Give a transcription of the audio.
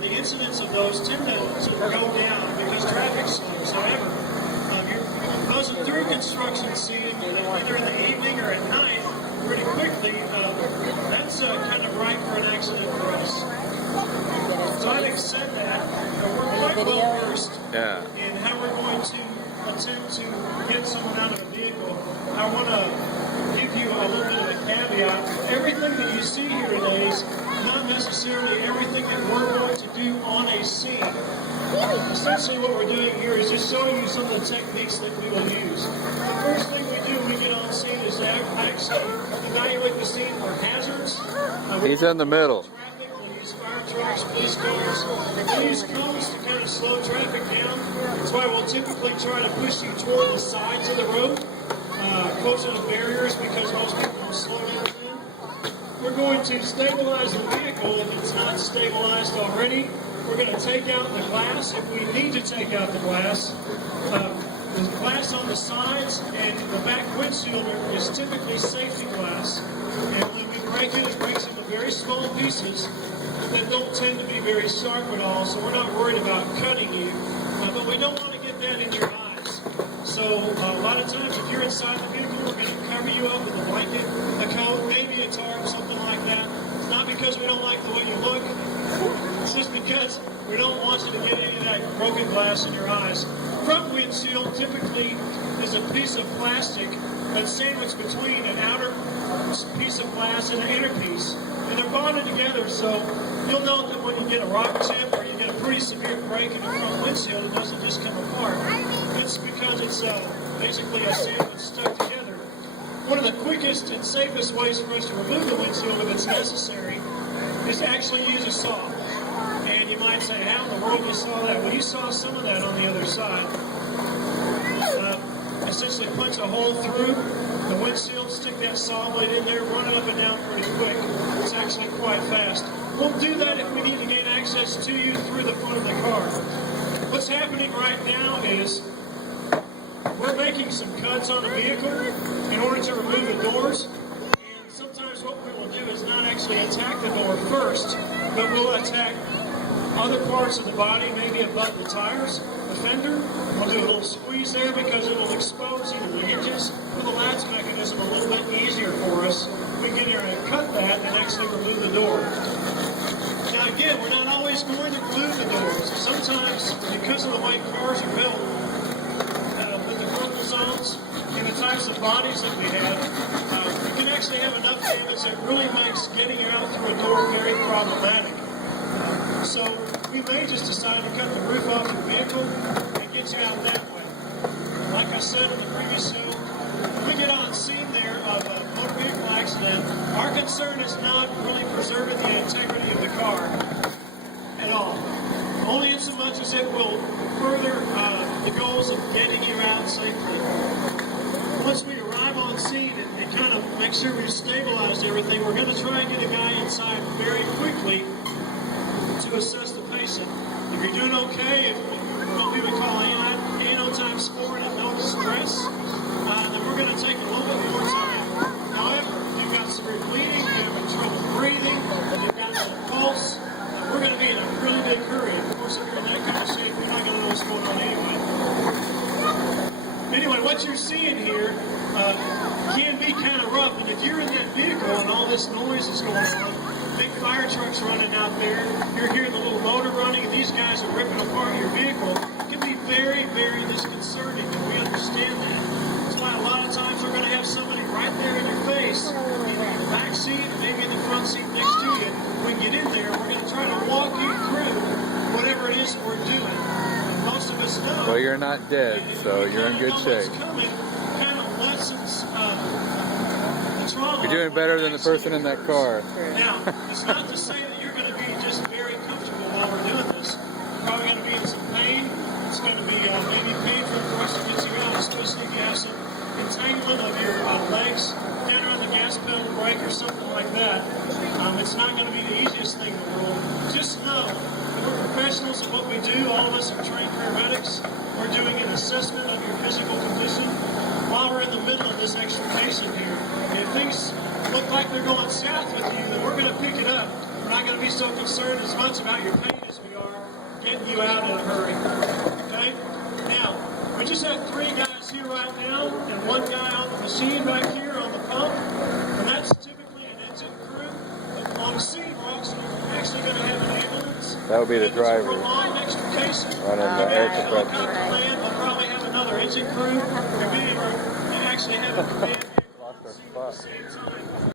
The incidence of those tend to go down because traffic slows. However, those are through construction season, either in the evening or at night, pretty quickly, that's kind of ripe for an accident for us. So having said that, we're quite well versed in how we're going to attempt to get someone out of a vehicle. I want to give you a little bit of a caveat. Everything that you see here today is not necessarily everything that we're going to do on a scene. Essentially what we're doing here is just showing you some of the techniques that we will use. The first thing we do when we get on scene is to actually evaluate the scene for hazards. He's in the middle. Traffic, we'll use fire trucks, police cars. We'll use cones to kind of slow traffic down. That's why we'll typically try to push you toward the sides of the road, closer to barriers, because most people will slow down then. We're going to stabilize the vehicle if it's not stabilized already. We're going to take out the glass if we need to take out the glass. The glass on the sides and the back windshield is typically safety glass. And when we break it, it breaks into very small pieces that don't tend to be very sharp at all, so we're not worried about cutting you. But we don't want to get that in your eyes. So a lot of times if you're inside the vehicle, we're going to cover you up with a blanket, a coat, maybe a tarp, something like that. It's not because we don't like the way you look. It's just because we don't want you to get any of that broken glass in your eyes. Front windshield typically is a piece of plastic that's sandwiched between an outer piece of glass and an inner piece. And they're bonded together, so you'll note that when you get a rock chip or you get a pretty severe break in the front windshield, it doesn't just come apart. It's because it's basically a sandwich stuck together. One of the quickest and safest ways for us to remove the windshield if it's necessary is to actually use a saw. And you might say, how in the world you saw that? Well, you saw some of that on the other side. Essentially punch a hole through the windshield, stick that saw blade in there, run it up and down pretty quick. It's actually quite fast. We'll do that if we need to gain access to you through the front of the car. What's happening right now is we're making some cuts on the vehicle in order to remove the doors. And sometimes what we will do is not actually attack the door first, but we'll attack other parts of the body, maybe above the tires, the fender. We'll do a little squeeze there because it will expose either the hinges or the latch mechanism a little bit easier for us. We get here and cut that and actually remove the door. Now again, we're not always going to remove the doors. Sometimes, because of the way cars are built, with the crumple zones and the types of bodies that we have, you can actually have enough damage that really makes getting out through a door very problematic. So we may just decide to cut the roof off your vehicle and get you out that way. Like I said in the previous show, when we get on scene there of a motor vehicle accident, our concern is not really preserving the integrity of the car at all. Only in so much as it will further the goals of getting you out safely. Once we arrive on scene and kind of make sure we've stabilized everything, we're going to try and get a guy inside very quickly to assess the patient. If you're doing okay, if what we would call ANO times 4 and no distress, then we're going to take a little bit more time. However, if you've got severe bleeding, you're having trouble breathing, you've got no pulse, we're going to be in a really big hurry. Of course, if you're in that kind of shape, you're not going to know what's going on anyway. Anyway, what you're seeing here can be kind of rough, and if you're in that vehicle and all this noise is going on, big fire trucks running out there, you're hearing the little motor running, and these guys are ripping apart your vehicle, it can be very, very disconcerting, and we understand that. That's why a lot of times we're going to have somebody right there in your face, either in the back seat, maybe in the front seat next to you. When we get in there, we're going to try to walk you through whatever it is we're doing. And most of us know. Well, you're not dead, so you're in good shape. Coming, kind of lessens the trauma. You're doing better than the person in that car. Now, it's not to say that you're going to be just very comfortable while we're doing this. You're probably going to be in some pain. It's going to be maybe painful for us to get you out, especially if you have some entanglement of your legs down around the gas pedal brake or something like that. It's not going to be the easiest thing in the world. Just know that we're professionals at what we do. All of us are trained paramedics. We're doing an assessment of your physical condition while we're in the middle of this extrication here. And if things look like they're going south with you, then we're going to pick it up. We're not going to be so concerned as much about your pain as we are getting you out in a hurry. Okay? Now, we just have 3 guys here right now and 1 guy on the machine right here on the pump. And that's typically an engine crew. And on the scene, we're actually going to have an ambulance. That would be the And there's a driver prolonged extrication. running the And air then compressor. helicopter land, we'll probably have another engine crew. And we actually have a command vehicle Lost our at the spot. same time.